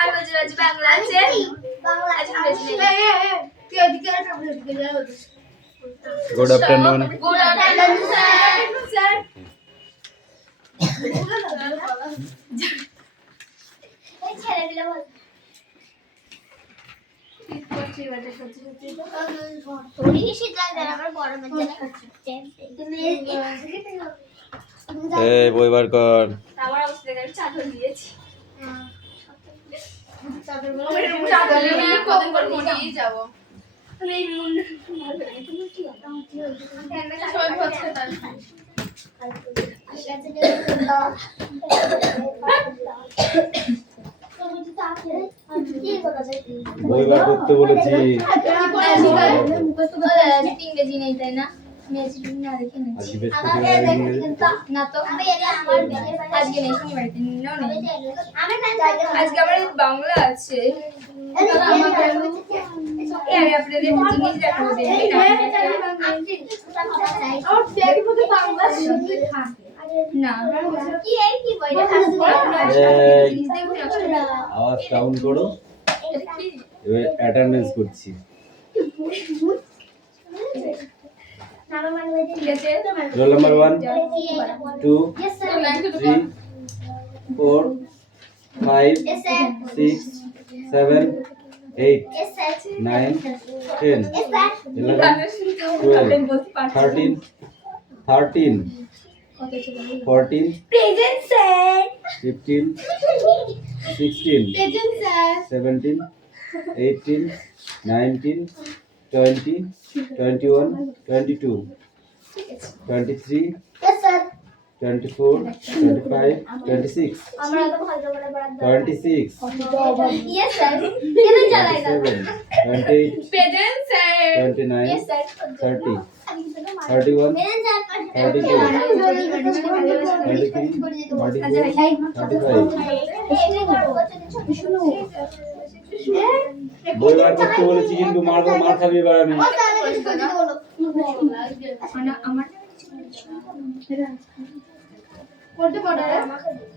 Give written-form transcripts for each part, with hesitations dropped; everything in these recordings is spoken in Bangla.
আর বলছি রাজি বাংলা আছে good afternoon. Good afternoon sir. এই বই বার কর। আমার অবস্থা দেখে আমি চাদর দিয়েছি। বই বার করতে বলেছি। ইংরেজি নেই তাই না? আমি আজকে না দেখে নিচ্ছি আজকে বৃহস্পতিবার না তো আজকে নেই শনিবার দিন আজকে আমার বাংলা আছে। আমি আপনাদের জিনিস দেখাবো না আওয়াজ কাউন্ট করো। এবার অ্যাটেন্ডেন্স করছি। Roll number 1 2 3 4 5 6 7 8 9 10 11 12 13 14 present sir 15 16 present sir 17 18 19 20 21 22 23 24 25 26 26 yes sir কেন চালাই না 28 প্রেজেন্ট স্যার 29 ইয়েস স্যার 30 31 32 33 বই বার করতে বলেছি কিন্তু মার খাবি এবার আমি।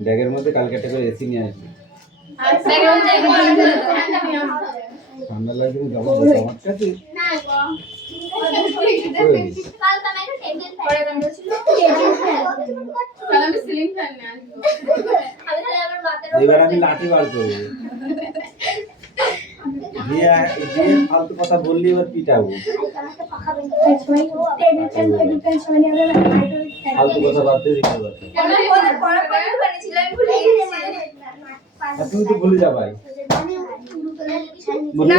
ব্যাগের মধ্যে কালকে একটা করে এসি নিয়ে আসবি। ঠান্ডা লাগবে যাবো আমার কাছে। এবার আমি লাঠি বার করবো। ফালতু কথা বললি এবার পিটাবো। ফালতু কথা বাদ দিয়ে দিতে পারবো। তুই তো ভুলে যা ভাই। না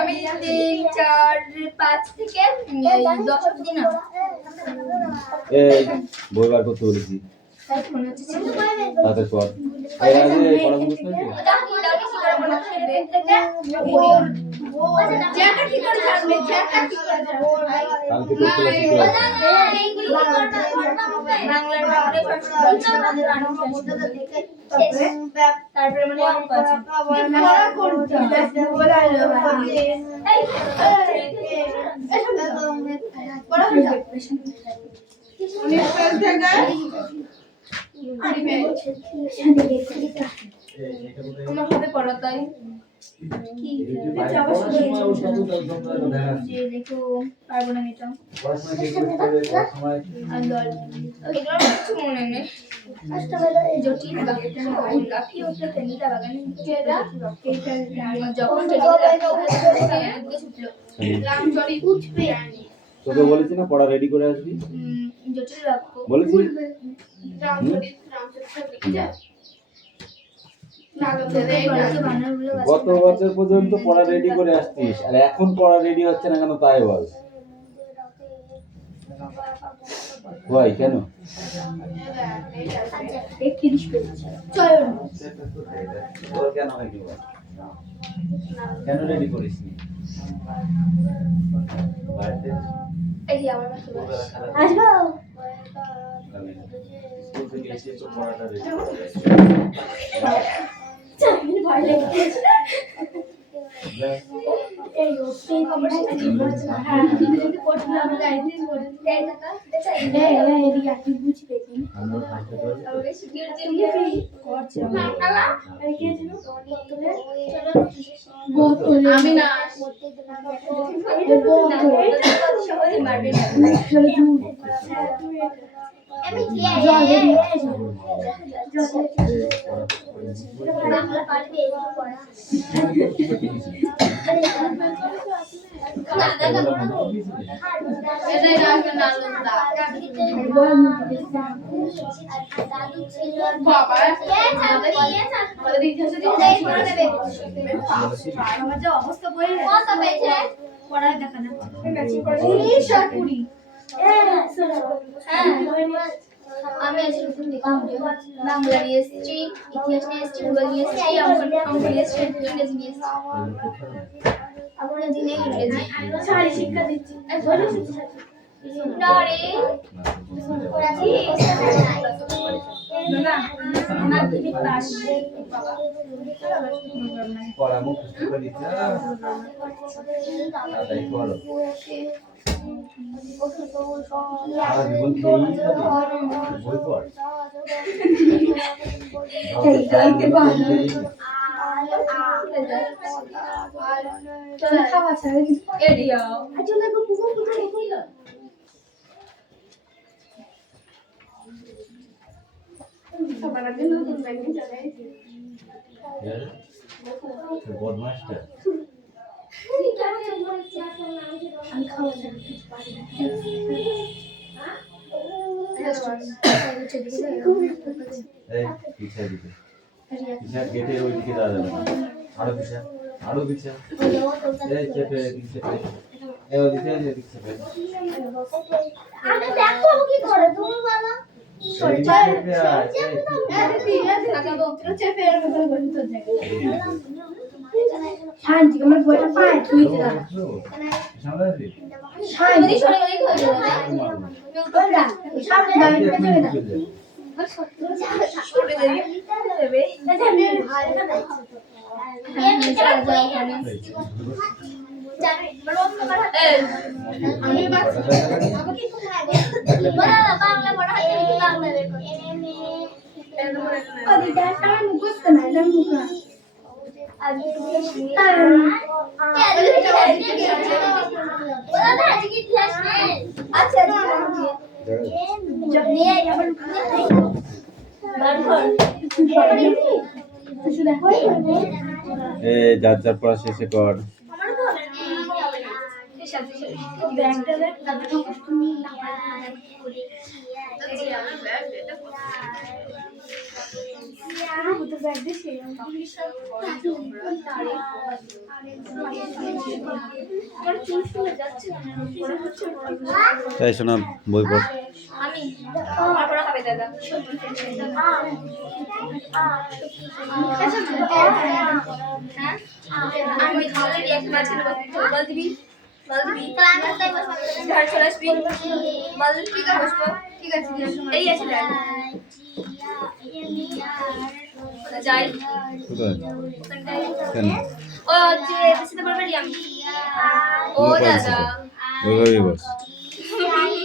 আমি 3 4 5 থেকে 10 অবধি না এই বই বার করতে বলেছি। তাদের পর পড়া মুখস্থ হয়েছে? কালকে তো ক্লাস ছিল। তারপরে মানে অঙ্ক আছে আমার হবে পড়া তাই কি দেখো পারবো না এটা এগুলো কিছু মনে নেই জটিল লাফি উঠে ফেনিটা বাগানে যখন উঠবে তোকে বলেছি না পড়া রেডি করে আসবি। জটিল বাক্য বলেছি গত বছর পর্যন্ত পড়া রেডি করে আসছিস আর এখন পড়া রেডি হচ্ছে না কেন তাই বল। ভাই কেন কেন রেডি করিস নি? আসবো স্কুল থেকে এসে তো পড়াটা রেডি করে আমি না সহজে মারবে না আমি বাংলা পারবে পড়া এটাই রাখা নালন্দা দাদু ছিল বাবা আমাদের ইতিহাসে আমার যে অবস্থা বই কত পেয়েছে পড়ায় দেখা না 19 আর 20 আমি আজকে নতুন দেখলাম বাংলা নিয়ে এসেছি ইতিহাস নিয়ে এসেছি ভূগোল নিয়ে এসেছি অঙ্ক নিয়ে এসেছি ইংরেজি নিয়ে এসেছি আমরা দিনে ইংরেজি শারীরিক শিক্ষা দিচ্ছি না রে ওরা কি না মাধ্যমিক পাস পড়া মুখস্থ করে দিতে তাই করো সারা জীবন খেয়েই যাবে বই পড় খাওয়া ছাড়া এরিয়া আসলে বদমাসটা পিছা দিতে পিছা গেটের ওই দিকে যাওয়া যাবে না আরো পিছা এই চেপে চেপে এই দিকে দিকে চেপে আমি দেখো কি করে তুমি বলো আমার বইটা পায় তুই সামনে আমি বাংলা পড়া বাংলা মুখস্থ না মুখ যার যার পড়া শেষে কর তাই শোনা বই পড় আমি আমার পড়া খাবে দাদা আমি খাওয়ালে এক মাঝখানে বল দিবি ঘর চলে আসবি বল ঠিক আছে বসবো ঠিক আছে এই আছে যাই ও যে দিতে পারবি আমি ও দাদা ওইভাবেই বস আমি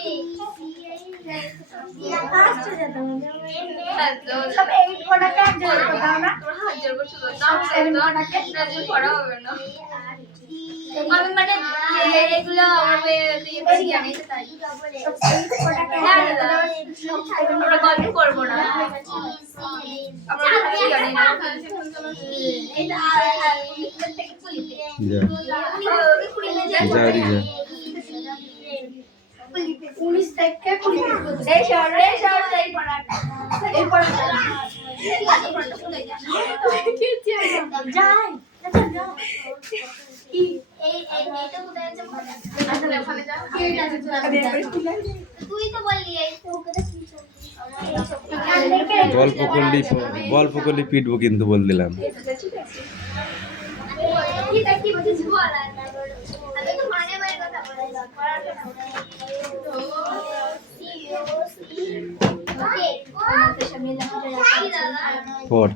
মানে এগুলো আমরা গল্প করবো না গল্প করলি পিটবো কিন্তু বল দিলাম পড়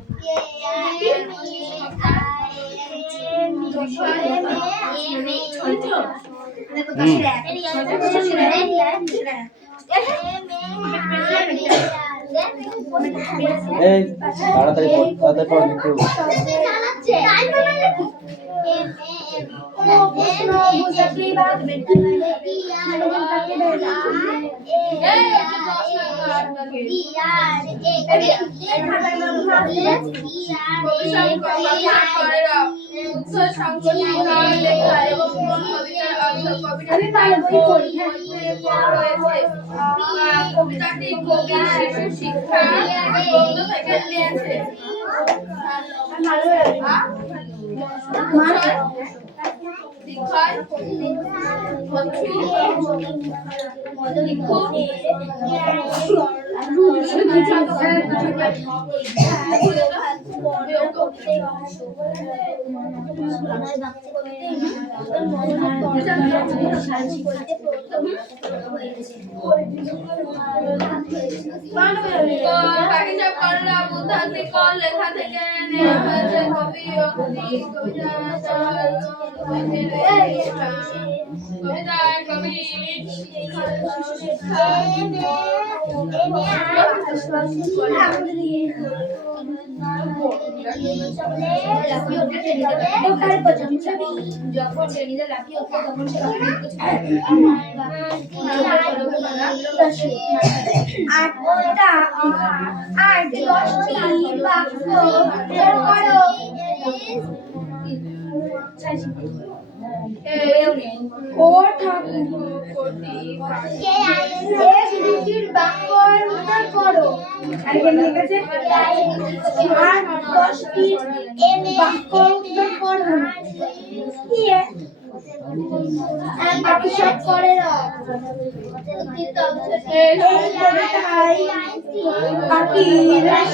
এই তাড়াতাড়ি পড় একটু কবিতাটি কবি শিশু শিক্ষা গ্রন্থ থেকে নিয়েছে। লেখা থেকে নেওয়া হয়েছে কবি কবিতায় কবি যখন টেনিদা লাফিয়ে উঠলো তখন সে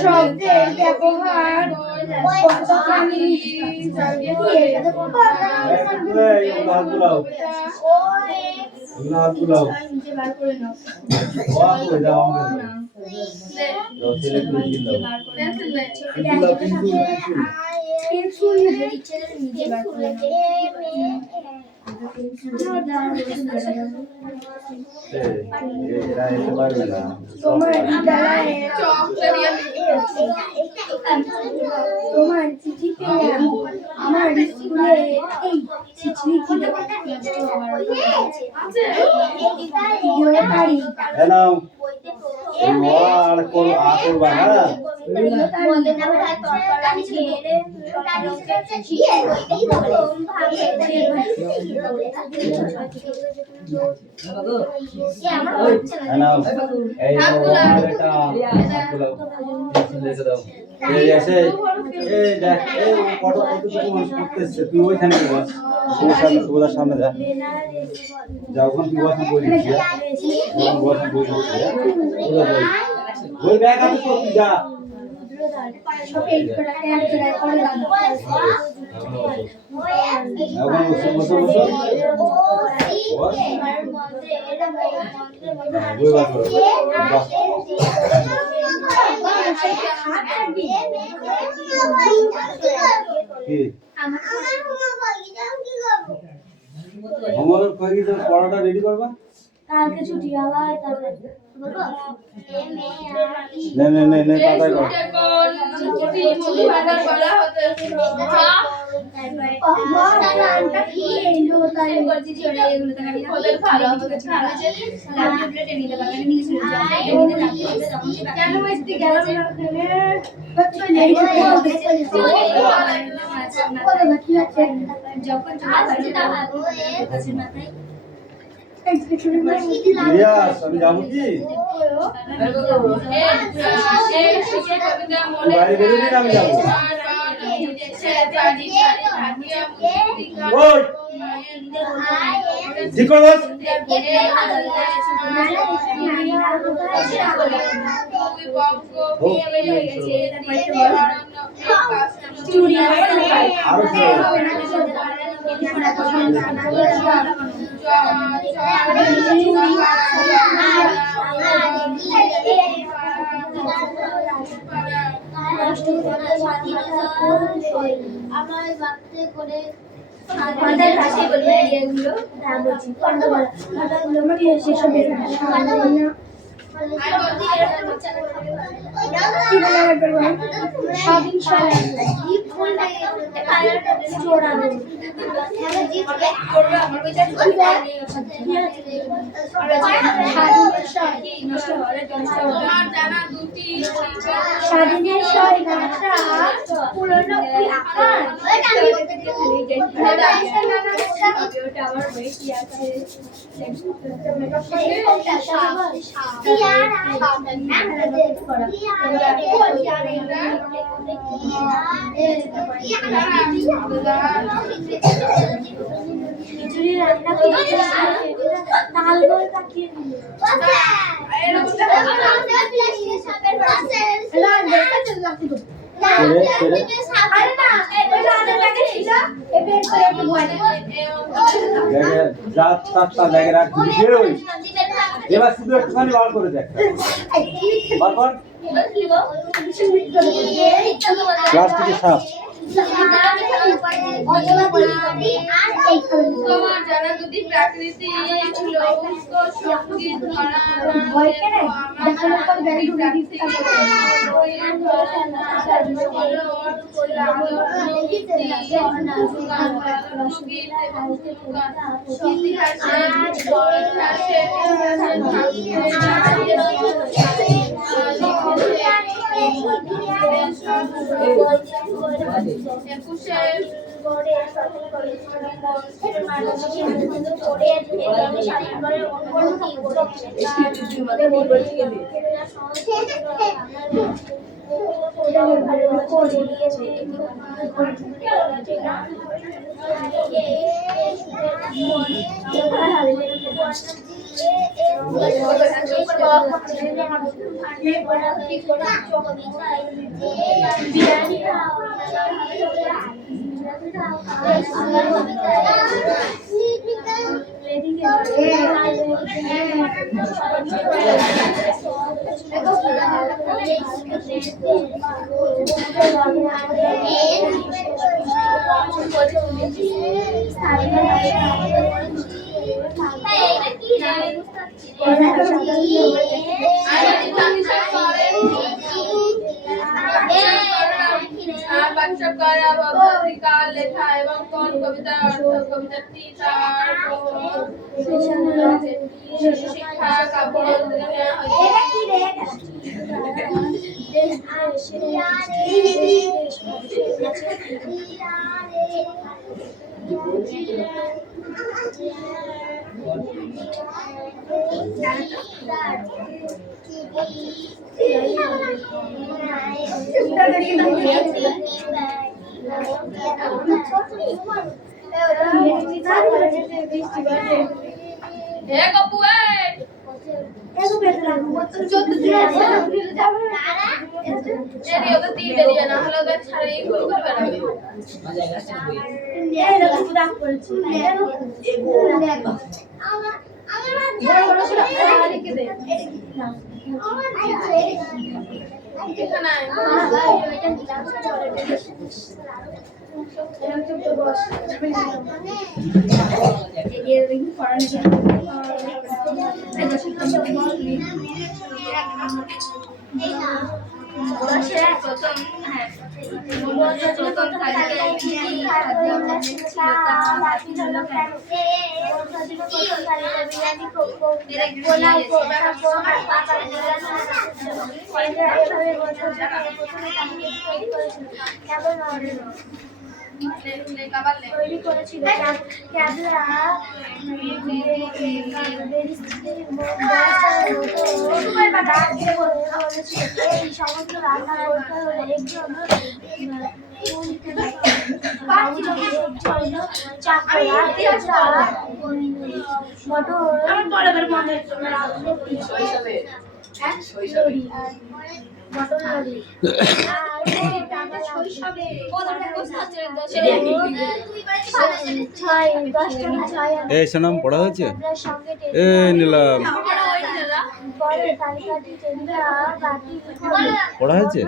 শব্দের ব্যবহার তোমার চিঠি পেয়ে আমার স্কুলে এই চিঠি তুই ওইখানে সুবিধার সামনে যা যখন তুই বসে বই দিচ্ছি বসে বই দিচ্ছি বই ব্যাগ আছে তো তুই যা এখন বসে বসে বসে বই বার করো হোমওয়ার্ক করে কি পড়াটা রেডি করবা কালকে ছুটি আবার তারপরে নে তাড়াতাড়ি কর চিঠি মুদি ভান্ডার বলা হতে নামটা কি এলো তাই বলছি যে ওটা এগুলো তাকানি ওদের ভালো হবে ভালো আছে ল্যাপটপ প্লেটে নিতে পারবে নিয়ে শুরু যাবে নিতে লাগবে তখন সে কেন মিষ্টি গেল না হচ্ছে নেই যখন চলে তা ভালো আছে মাথায় ইলিয়াস আমি যাবো কি বাইরে বেরিয়ে দিন আমি যাবো ওই ঠিক করে বস আমরা বাড়তে করে আমাদের ভাষা বলবে এগুলো বলছি কত বড় মানে শেষ হবে স্বাধীন স্বাধীনের পুরনো খিচুড়ি রান্না করতে তালগোল পাকিয়ে দিল এবার শুধু একটুখানি বার করে দেখ প্লাস্টিকের সাপ তোমার জানা যদি প্রাকৃতিক সঙ্গীত লেখা এবং কোন কবিতার অর্থ কবিতাটি শিক্ষা কাব্য তৈরি করেছিল এই সমস্ত রান্না করতে হলে এই সোনাম পড়া হয়েছে এ নিলাম পড়া হয়েছে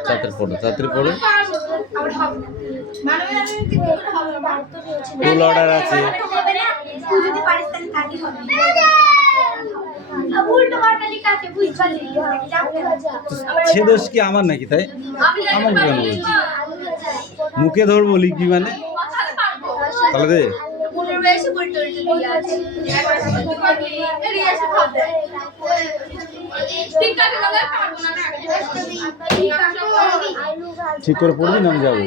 তাড়াতাড়ি পড়ো তাড়াতাড়ি পড়ো ফুল অর্ডার আছে উল্টো পাল্টা লেখা আছে বুঝবা সে দোষ কি আমার নাকি? তাই আমার কেন বলছি? মুখে ধরবো লিখবি মানে? তাহলে দে। ঠিক করে পড়বি না আমি যাবো।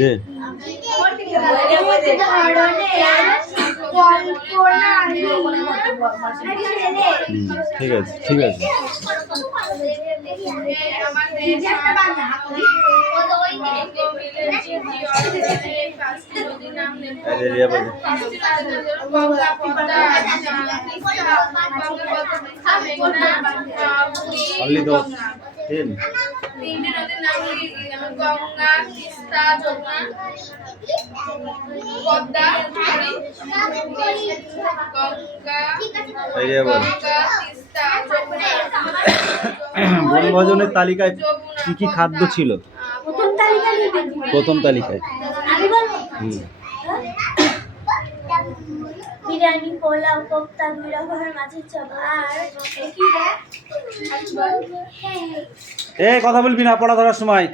দে। ঠিক আছে ঠিক আছে। অনলি 10 10 তিনটি নদীর নাম গঙ্গা, তিস্তা, যমুনা, পদ্মা, বনভোজনের তালিকায় কি কি খাদ্য ছিল? প্রথম তালিকায় বিরিয়ানি, পোলাও, কোফতা, 2 রকমের মাছের চপ আর কথা বলবি না পড়া ধরার সময়।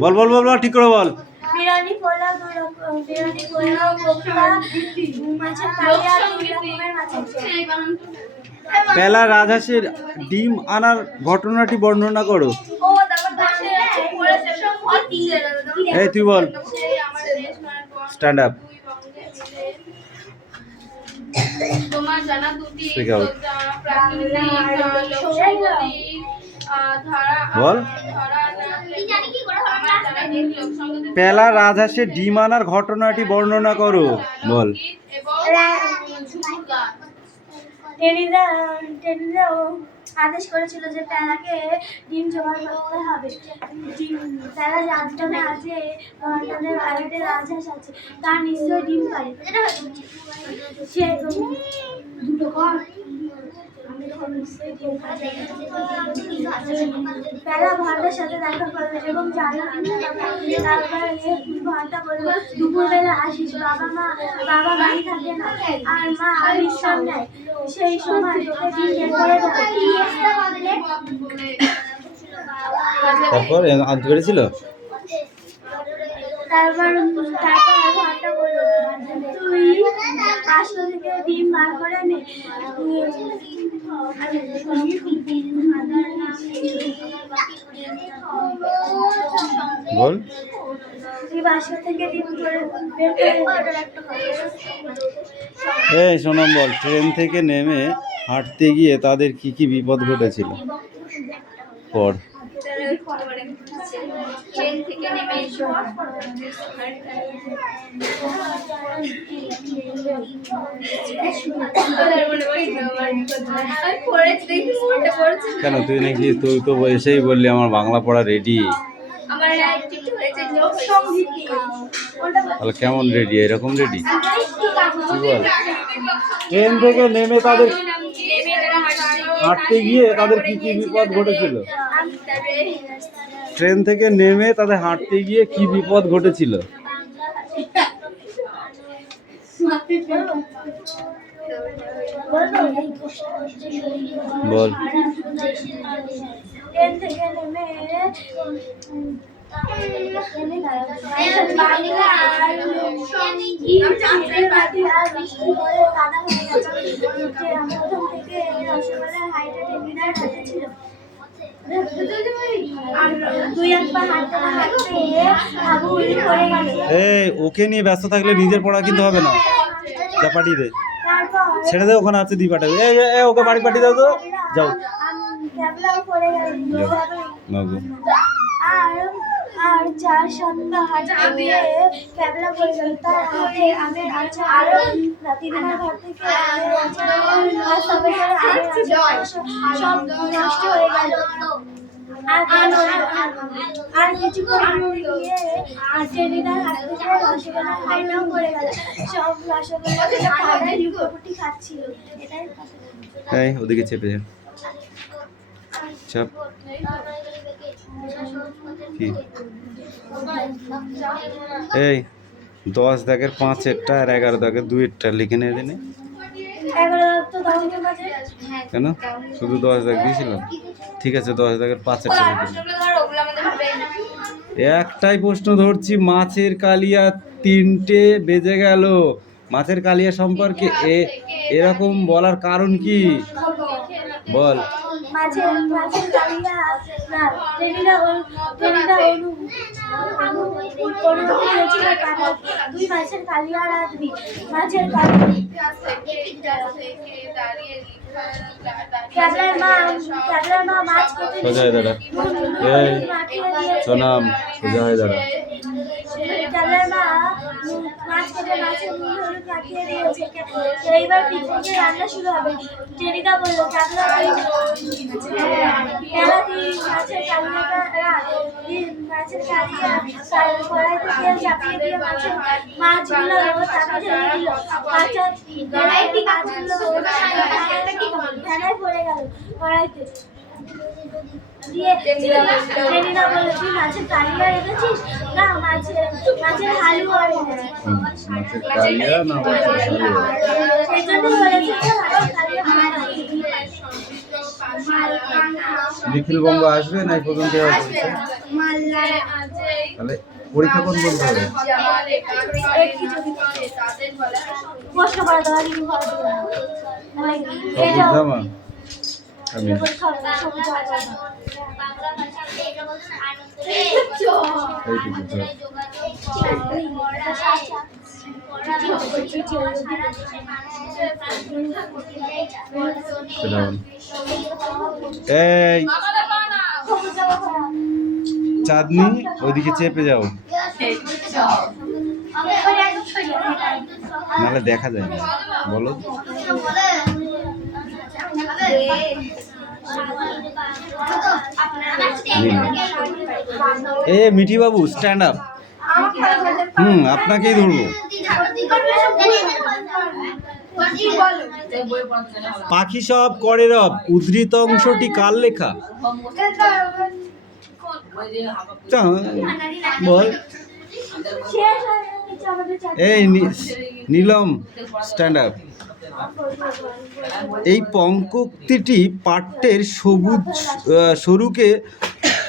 বল বল বল বল ঠিক করে বল। বিরিয়ানি, পোলাও, 2 রকম বিরিয়ানি, পোলাও, কোফতা, মাছের কালিয়া, 2 রকমের মাছের চপ। পেলা রাজহাঁসের ডিম আনার ঘটনাটি বর্ণনা করো। এই তুই বল। Stand up. তোমার জানা দুটি বল। পেলা রাজহাঁসের ডিম আনার ঘটনাটি বর্ণনা করো। বল। টেনিদা আদেশ করেছিল যে পেলাকে ডিম জোগাড় করতে হবে। পেলা জানতো না যে মহাজনের বাড়িতে রাজহাঁস আছে, তার নিশ্চয়ই ডিম পারে। সে পেলা ভান্ডার সাথে দেখা করবে এবং জানলো তারপরে ভান্ডা বললো, দুপুরবেলা আসিস, বাবা বাড়ি থাকে না আর মা বিশ্রাম নেয়, সেই সময় তোকে ডিম বের করে দেবো। তারপর আনতে পেরেছিল। তারপর ভান্ডা বললো, তুই আসলো থেকে ডিম বার করে নে। বল। এই সোনাম বল। ট্রেন থেকে নেমে হাঁটতে গিয়ে তাদের কি কি বিপদ ঘটেছিল? পড়। ট্রেন থেকে নেমে কেন তুই নাকি তুই তো এসেই বললি আমার বাংলা পড়া রেডি। তাহলে কেমন রেডি? এরকম রেডি? কি বল? ট্রেন থেকে নেমে তাদের হাঁটতে গিয়ে তাদের কি কি বিপদ ঘটেছিল? ট্রেন থেকে নেমে তাদের হাঁটতে গিয়ে কি বিপদ ঘটেছিল? বল। ট্রেন থেকে নেমে বাংলা আর বৃষ্টি হলে কাদা হয়ে গেছে। প্রথম থেকে রসগোল্লার হাইটা টেবিলের হাতে ছিল। ওকে নিয়ে ব্যস্ত থাকলে নিজের পড়া কিন্তু হবে না। যা পাঠিয়ে দে, ছেড়ে দে, ওখানে আছে, দিয়ে পাঠাবে। ওকে বাড়ি পাঠিয়ে দাও তো, যাও। আর চার সন্ধ্যা হাঁটতে ক্যাবলা পড়ে গেল। তার হাতে আমের আচার, দিদিমার ঘর থেকে আমের আচার সব নষ্ট হয়ে গেল। আর কিছুক্ষণ গিয়ে টেনিদার হাত থেকে রসগোল্লার হাইটাও পড়ে গেল। সব রসগোল্লা কাদায় লুকোপুটি খাচ্ছিল। এটাই ওদিকে চেপে যা, চাপ। কি এই 10 দাগের 5-এরটা আর 11 দাগের 2-এরটা লিখে নিয়ে দিনে। কেন শুধু 10 দাগ দিয়েছিলাম? ঠিক আছে, 10 দাগের 5-এরটা লিখে। একটাই প্রশ্ন ধরছি, মাছের কালিয়া 3টে বেজে গেল। মাছের কালিয়া সম্পর্কে এরকম বলার কারণ কি বল? মাছের কালিয়া না, দুই মাছের কালিয়া রাঁধবি। মাছের ক্যাবলার মা মাছ কেটে সোজা হয়ে দাঁড়া, সোনাম সোজা হয়ে দাঁড়া। ক্যাবলার মা মাছ কেটে মাছের নুন হলুদ মাখিয়ে দিয়েছে। এইবার পিকনিকের রান্না শুরু হবে। টেনিদা বলল, ক্যাবলা মাছের কালিয়া কড়াইতে তেল চাপিয়ে দিয়ে মাছগুলো তাকে ঢেলে দিল। মাছগুলো ফেনায় পড়ে গেল কড়াইতে। টেনিদা বলল, তুই মাছের কালিয়া রেখেছিস? না, মাছের হালুয়া রেখেছি। সেই জন্য বলেছি মাছের কালিয়া নিখিল বঙ্গ আসবে না এই পর্যন্ত? তাহলে পরীক্ষা কোন বলতে হবে? এই চাঁদনি, ওইদিকে চেপে যাও, নাহলে দেখা যায় না। বলো। মিঠি বাবু, স্ট্যান্ড আপ। আপনাকেই ধরবো। পাখি সব করে রব, উদ্ধৃত অংশটি কার লেখা? বল। এই নীলম, স্ট্যান্ড আপ। এই পঙ্কোক্তিটি পাঠ্যের শুরুকে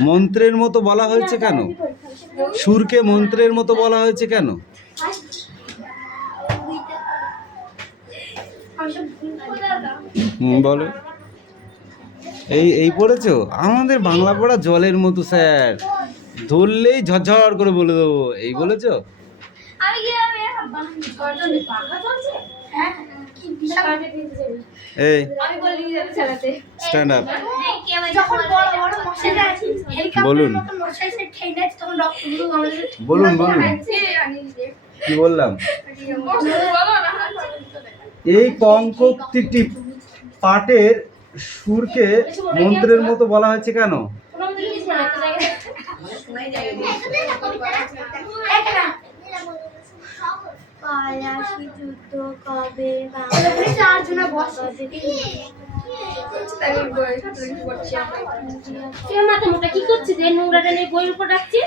মন্ত্রের মতো বলা হয়েছে কেন? সুরকে মন্ত্রের মতো বলা হয়েছে কেন? বলো। এই পড়েছো? আমাদের বাংলা পড়া জলের মতো স্যার, ধরলেই ঝরঝর করে বলে দেবো। এই বলেছো? এই স্ট্যান্ড আপ। বলুন বলুন বলুন, কি বললাম? এই পঙ্কোক্তিটি পাঠের সুরকে মন্ত্রের মতো বলা হয়েছে কেন? পলাশী যুদ্ধ কবে কি করছে যে নোংরাটা নিয়ে বইয়ের উপর রাখছে?